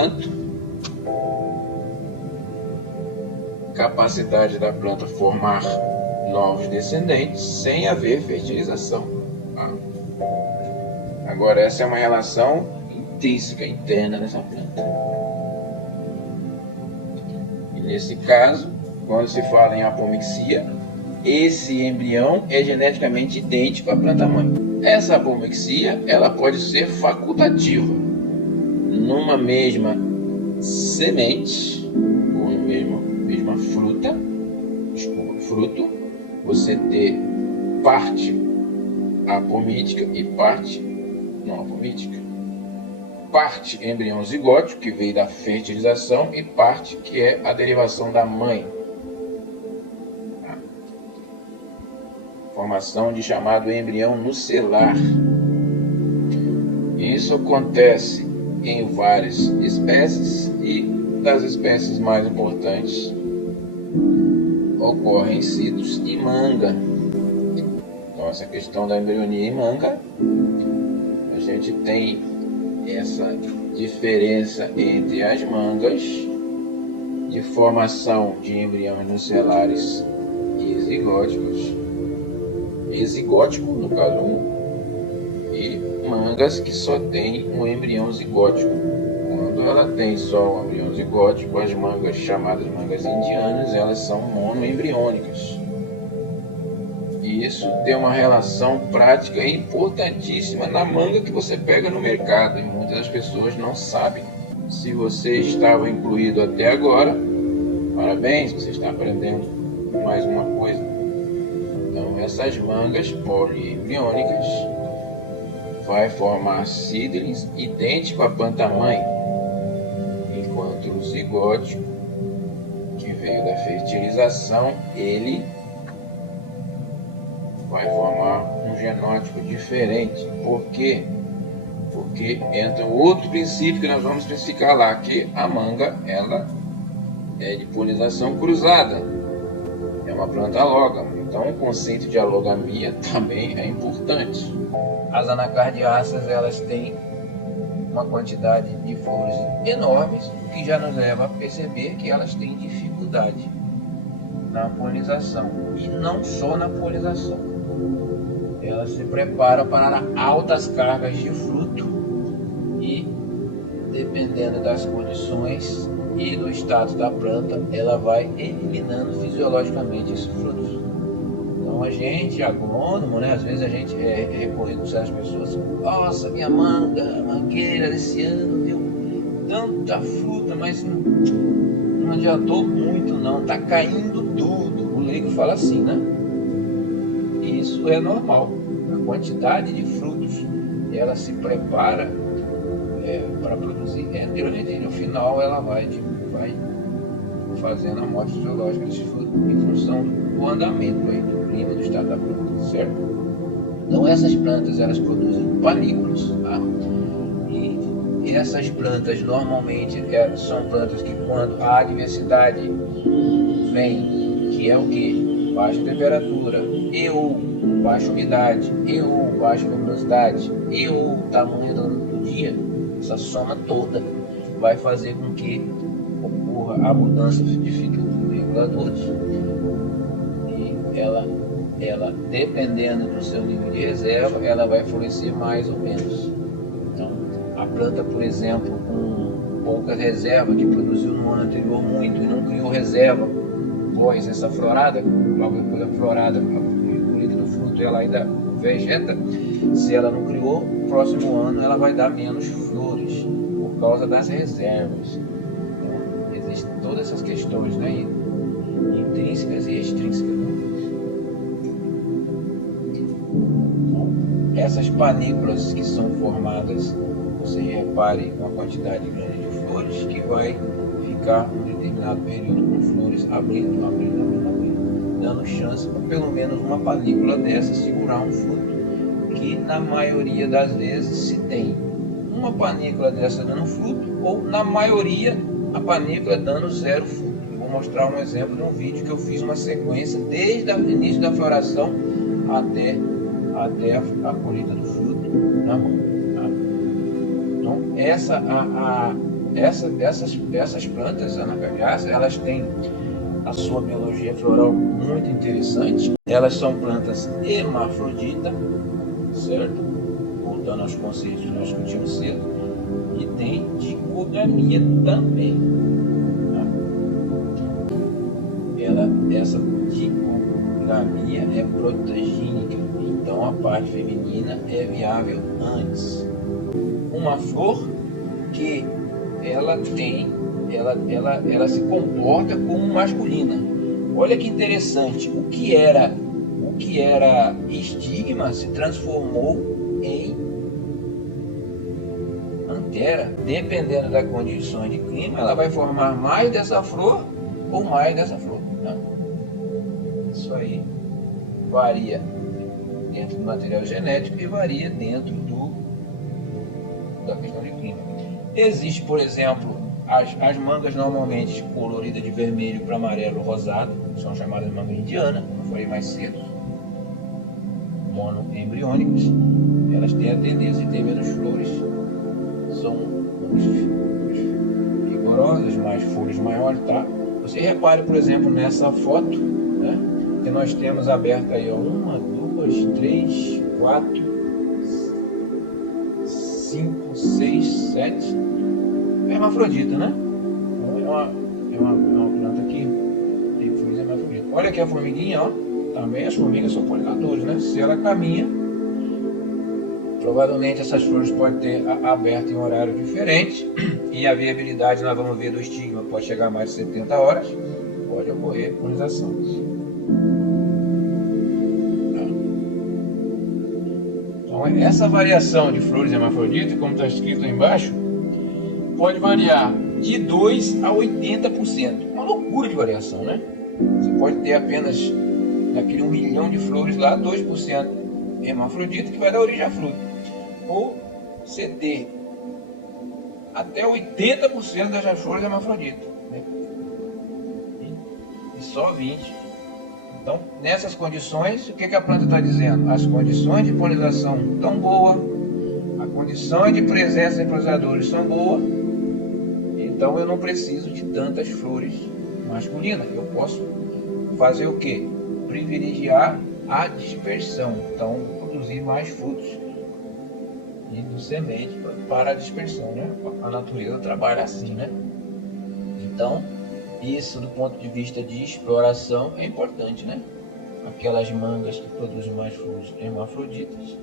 portanto, capacidade da planta formar novos descendentes sem haver fertilização. Agora, essa é uma relação intrínseca, interna dessa planta. E nesse caso, quando se fala em apomixia, esse embrião é geneticamente idêntico à planta-mãe. Essa apomixia, ela pode ser facultativa. Numa mesma semente, ou numa mesma fruto, você ter parte apomítica e parte não apomítica. Parte embrião zigótico, que veio da fertilização, e parte que é a derivação da mãe. Formação de chamado embrião nucelar. Isso acontece em várias espécies e das espécies mais importantes ocorre em citrus e manga. Então, essa questão da embrionia em manga, a gente tem essa diferença entre as mangas de formação de embriões nucelares e zigóticos, exigótico no caso 1, e mangas que só tem um embrião zigótico. Quando ela tem só um embrião zigótico, as mangas chamadas mangas indianas, elas são monoembriônicas. E isso tem uma relação prática importantíssima na manga que você pega no mercado, e muitas das pessoas não sabem. Se você estava incluído até agora, parabéns, você está aprendendo mais uma coisa. Então, essas mangas poliembriônicas vai formar seedlings idêntico à planta-mãe, enquanto o zigótico, que veio da fertilização, ele vai formar um genótipo diferente. Por quê? Porque entra outro princípio que nós vamos especificar lá, que a manga, ela é de polinização cruzada, é uma planta alógama. Então, o conceito de alogamia também é importante. As anacardiáceas, elas têm uma quantidade de flores enormes, o que já nos leva a perceber que elas têm dificuldade na polinização. E não só na polinização. Elas se preparam para altas cargas de fruto e, dependendo das condições e do status da planta, ela vai eliminando fisiologicamente esses frutos. Então a gente, agrônomo, né, às vezes a gente é recorrido por certas pessoas, nossa, minha mangueira desse ano deu tanta fruta, mas não adiantou muito não, está caindo tudo. O leigo fala assim, né? Isso é normal. A quantidade de frutos, ela se prepara para produzir heterogênea, e no final ela vai fazendo a morte fisiológica desse fruto em função do andamento aí, do clima, do estado da planta, certo? Então essas plantas, elas produzem panículos, tá? E essas plantas normalmente são plantas que, quando a adversidade vem, que é o que? Baixa temperatura e ou baixa umidade e ou baixa luminosidade e ou tamanho do dia, essa soma toda vai fazer com que ocorra a mudança de fitoreguladores, e ela dependendo do seu nível de reserva, ela vai florescer mais ou menos. Então, a planta, por exemplo, com pouca reserva, que produziu no ano anterior muito e não criou reserva, após essa florada, logo depois da florada, a colheita do fruto, ela ainda vegeta. Se ela não criou, no próximo ano ela vai dar menos flores, por causa das reservas. Então, existem todas essas questões, né, intrínsecas e extrínsecas. Essas panículas que são formadas, você repare uma quantidade grande de flores que vai ficar um determinado período com flores abrindo, dando chance para pelo menos uma panícula dessa segurar um fruto, que na maioria das vezes se tem uma panícula dessa dando fruto, ou na maioria a panícula dando zero fruto. Eu vou mostrar um exemplo de um vídeo que eu fiz uma sequência desde o início da floração até a colheita do fruto na mão. Tá? Então essa essas plantas anacardiáceas, elas têm a sua biologia floral muito interessante. Elas são plantas hermafroditas, certo? Voltando aos conceitos que nós discutimos cedo. E tem dicogamia também. Tá? Essa dicogamia é protogênica, então a parte feminina é viável antes. Uma flor que ela se comporta como masculina. Olha que interessante, o que era estigma se transformou em antera. Dependendo das condições de clima, ela vai formar mais dessa flor ou mais dessa flor. Né? Isso aí varia dentro do material genético e varia dentro da questão de clima. Existe, por exemplo, as mangas normalmente coloridas de vermelho para amarelo rosado, são chamadas mangas indianas, como eu falei mais cedo, monoembriônicas. Elas têm a tendência de ter menos flores, são vigorosas, mais folhas maiores, tá? Você repare, por exemplo, nessa foto, né, que nós temos aberta aí, ó, 1, 2, 3, 4, 5, 6, 7, hermafrodita, né? É uma planta que tem flores hermafroditas. Olha aqui a formiguinha, ó. Também as formigas são polinizadores, né? Se ela caminha, provavelmente essas flores podem ter aberto em um horário diferente. E a viabilidade, nós vamos ver, do estigma pode chegar a mais de 70 horas. Pode ocorrer polinização. Então, essa variação de flores hermafroditas, como está escrito aí embaixo, pode variar de 2 a 80%. Uma loucura de variação, né? Você pode ter apenas, daquele 1 milhão de flores lá, 2% hermafrodita, que vai dar origem à fruta. Ou você ter até 80% das flores hermafroditas, né? E só 20%. Então, nessas condições, o que a planta está dizendo? As condições de polinização estão boas, a condição de presença de polinizadores são boas, então eu não preciso de tantas flores masculinas. Eu posso fazer o quê? Privilegiar a dispersão, então produzir mais frutos e do semente para a dispersão, né? A natureza trabalha assim, né? Então, isso do ponto de vista de exploração é importante, né? Aquelas mangas que produzem mais frutos hermafroditas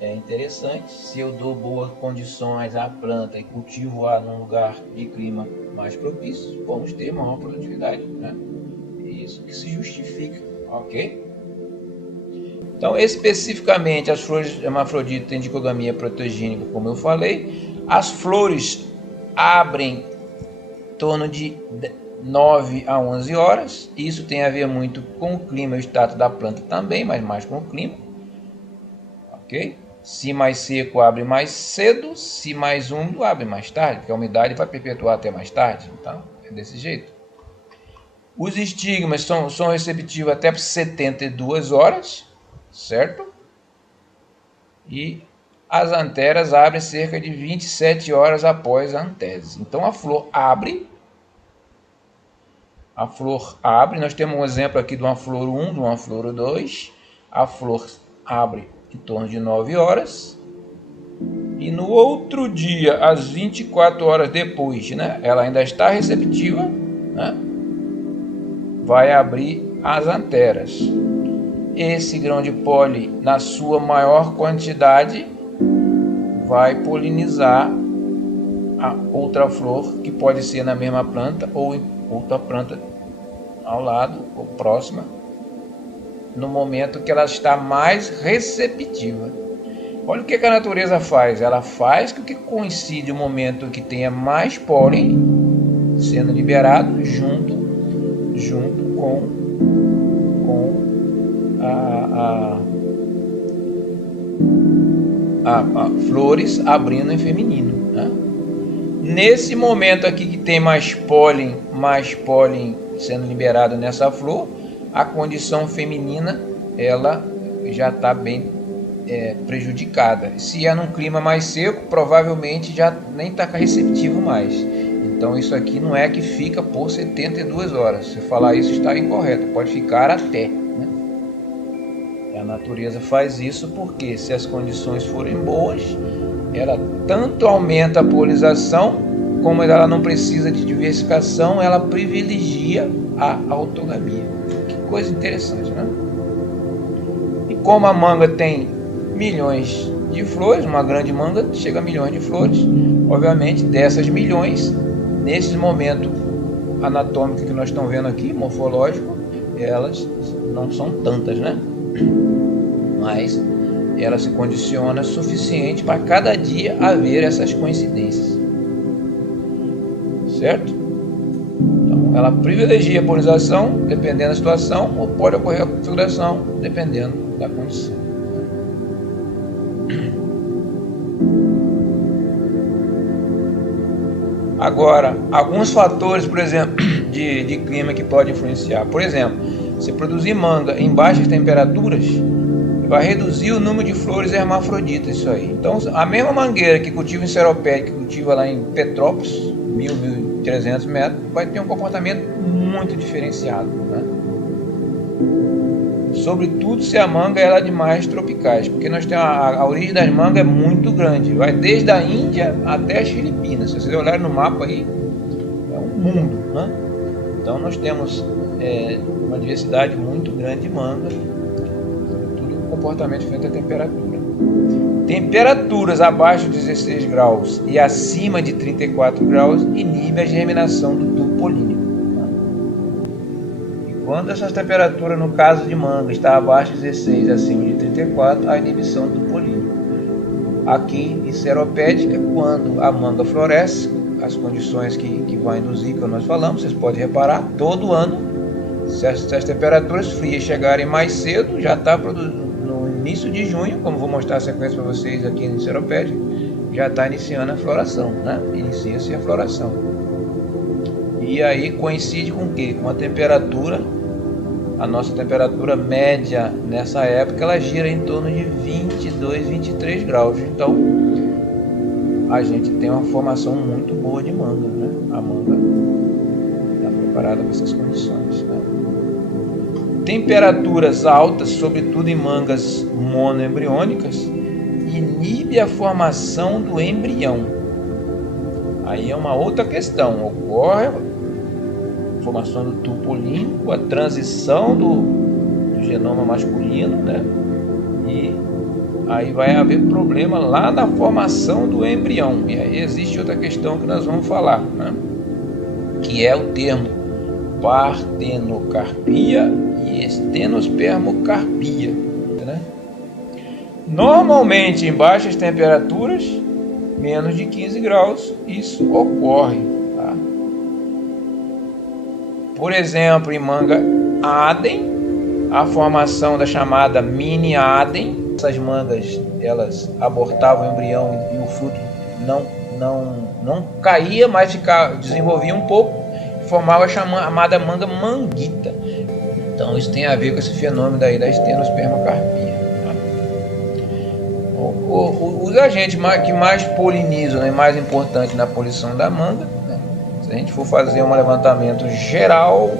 é interessante. Se eu dou boas condições à planta e cultivo-a num lugar de clima mais propício, vamos ter maior produtividade, né? É isso que se justifica, ok? Então, especificamente, as flores hermafroditas têm dicogamia protogênica, como eu falei. As flores abrem em torno de 9 a 11 horas. Isso tem a ver muito com o clima e o status da planta também, mas mais com o clima. Ok? Se mais seco, abre mais cedo. Se mais úmido, abre mais tarde, porque a umidade vai perpetuar até mais tarde. Então, é desse jeito. Os estigmas são receptivos até por 72 horas, certo? E as anteras abrem cerca de 27 horas após a antese. Então, a flor abre. Nós temos um exemplo aqui de uma flor 1, de uma flor 2. A flor abre em torno de 9 horas. E no outro dia, às 24 horas depois, né, ela ainda está receptiva, né, vai abrir as anteras. Esse grão de pólen, na sua maior quantidade, vai polinizar a outra flor, que pode ser na mesma planta ou em outra planta ao lado ou próxima, no momento que ela está mais receptiva. Olha o que a natureza faz. Ela faz com que coincide o momento que tenha mais pólen sendo liberado junto com a flores abrindo em feminino, né? Nesse momento aqui que tem mais pólen sendo liberado nessa flor, a condição feminina ela já está bem prejudicada. Se é num clima mais seco, provavelmente já nem está receptivo mais. Então isso aqui não é que fica por 72 horas. Se falar isso está incorreto, pode ficar até, né? A natureza faz isso porque se as condições forem boas, ela tanto aumenta a polinização, como ela não precisa de diversificação, ela privilegia a autogamia. Que coisa interessante, né? E como a manga tem milhões de flores, uma grande manga chega a milhões de flores, obviamente dessas milhões, nesse momento anatômico que nós estamos vendo aqui, morfológico, elas não são tantas, né? Mas ela se condiciona suficiente para cada dia haver essas coincidências, certo? Então ela privilegia a polinização dependendo da situação, ou pode ocorrer a configuração dependendo da condição. Agora, alguns fatores, por exemplo, de clima que pode influenciar. Por exemplo, se produzir manga em baixas temperaturas, vai reduzir o número de flores hermafroditas, isso aí. Então, a mesma mangueira que cultiva em Seropédica, que cultiva lá em Petrópolis, 1.300 metros, vai ter um comportamento muito diferenciado, né? Sobretudo se a manga é de mais tropicais, porque nós temos a origem das mangas é muito grande, vai desde a Índia até as Filipinas. Se vocês olharem no mapa aí, é um mundo, né? Então nós temos uma diversidade muito grande de manga, sobretudo o comportamento frente à temperatura. Temperaturas abaixo de 16 graus e acima de 34 graus inibe a germinação do tubo polínico. Quando essas temperaturas, no caso de manga, está abaixo de 16 e acima de 34, a inibição do polínico. Aqui em Seropédica, quando a manga floresce, as condições que vão induzir, que nós falamos, vocês podem reparar, todo ano, se as temperaturas frias chegarem mais cedo, já está no início de junho, como vou mostrar a sequência para vocês aqui em Seropédica, já está iniciando a floração, né? Inicia-se a floração. E aí coincide com o quê? Com a temperatura, a nossa temperatura média nessa época, ela gira em torno de 22, 23 graus. Então, a gente tem uma formação muito boa de manga, né? A manga está preparada para essas condições, né? Temperaturas altas, sobretudo em mangas monoembriônicas, inibe a formação do embrião. Aí é uma outra questão, ocorre a formação do tubo polínico, a transição do genoma masculino, né? E aí vai haver problema lá na formação do embrião. E aí existe outra questão que nós vamos falar, né? Que é o termo partenocarpia e estenospermocarpia, né? Normalmente em baixas temperaturas, menos de 15 graus, isso ocorre, tá? Por exemplo, em manga Aden, a formação da chamada mini Aden, essas mangas elas abortavam o embrião e o fruto não caía, mas desenvolvia um pouco, formava a chamada manga manguita. Então isso tem a ver com esse fenômeno daí da estenospermocarpia. Os agentes que mais polinizam, né, mais importante na poluição da manga, né, se a gente for fazer um levantamento geral,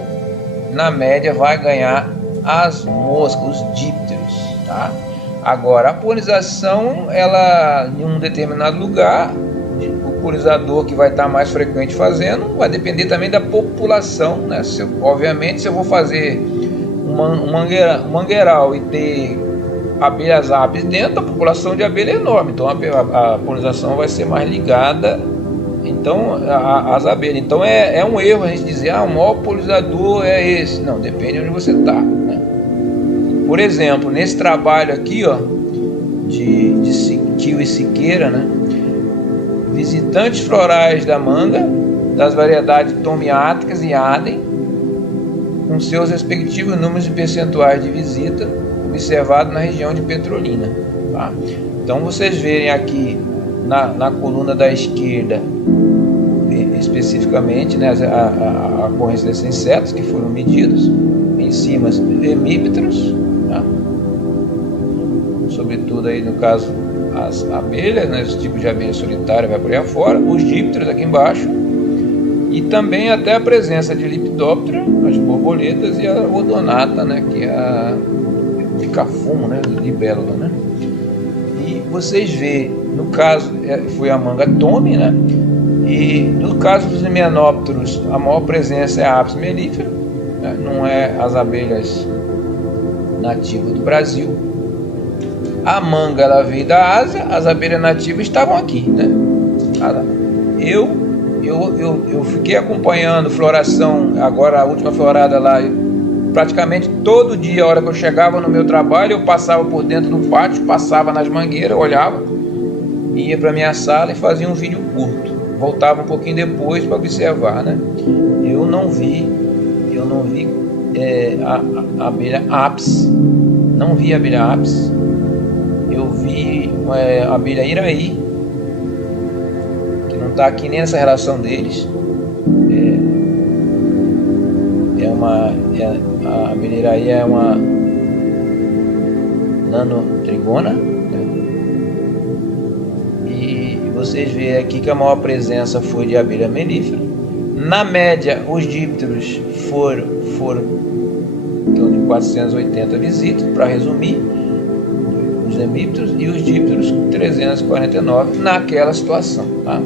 na média vai ganhar as moscas, os dípteros, tá? Agora, a polinização, ela em um determinado lugar, o polinizador que vai estar mais frequente fazendo, vai depender também da população, né? Obviamente, se eu vou fazer um mangueiral e ter abelhas apis dentro, a população de abelha é enorme, então a polinização vai ser mais ligada então às abelhas. Então é um erro a gente dizer o maior polinizador é esse. Não, depende de onde você está, né? Por exemplo, nesse trabalho aqui, ó, de Tio e Siqueira, né, visitantes florais da manga das variedades tomiáticas e Aden, com seus respectivos números e percentuais de visita observado na região de Petrolina, tá? Então vocês verem aqui na coluna da esquerda especificamente, né, a ocorrência desses insetos que foram medidos, em cima hemípteros, tá? sobretudo aí no caso as abelhas, né, esse tipo de abelha solitária vai por aí afora, os dípteros aqui embaixo, e também até a presença de Lepidoptera, as borboletas, e a Odonata, né, que é a pica-fumo, né, libélula, né. E vocês veem, no caso foi a manga tome, né, e no caso dos Hymenopterus a maior presença é a Apis mellifera, né, não é as abelhas nativas do Brasil. A manga ela veio da Ásia, as abelhas nativas estavam aqui, né. Eu fiquei acompanhando floração, agora a última florada lá, praticamente todo dia, a hora que eu chegava no meu trabalho, eu passava por dentro do pátio, passava nas mangueiras, olhava, ia para minha sala e fazia um vídeo curto. Voltava um pouquinho depois para observar, né? Eu não vi a abelha Apis, não vi a abelha Apis, eu vi a abelha Iraí, tá aqui nessa relação deles, a abelha Iraí é uma nanotrigona, né? E vocês veem aqui que a maior presença foi de abelha melífera. Na média, os dípteros foram em torno de 480 visitas, para resumir, os hemípteros, e os dípteros 349 naquela situação, tá?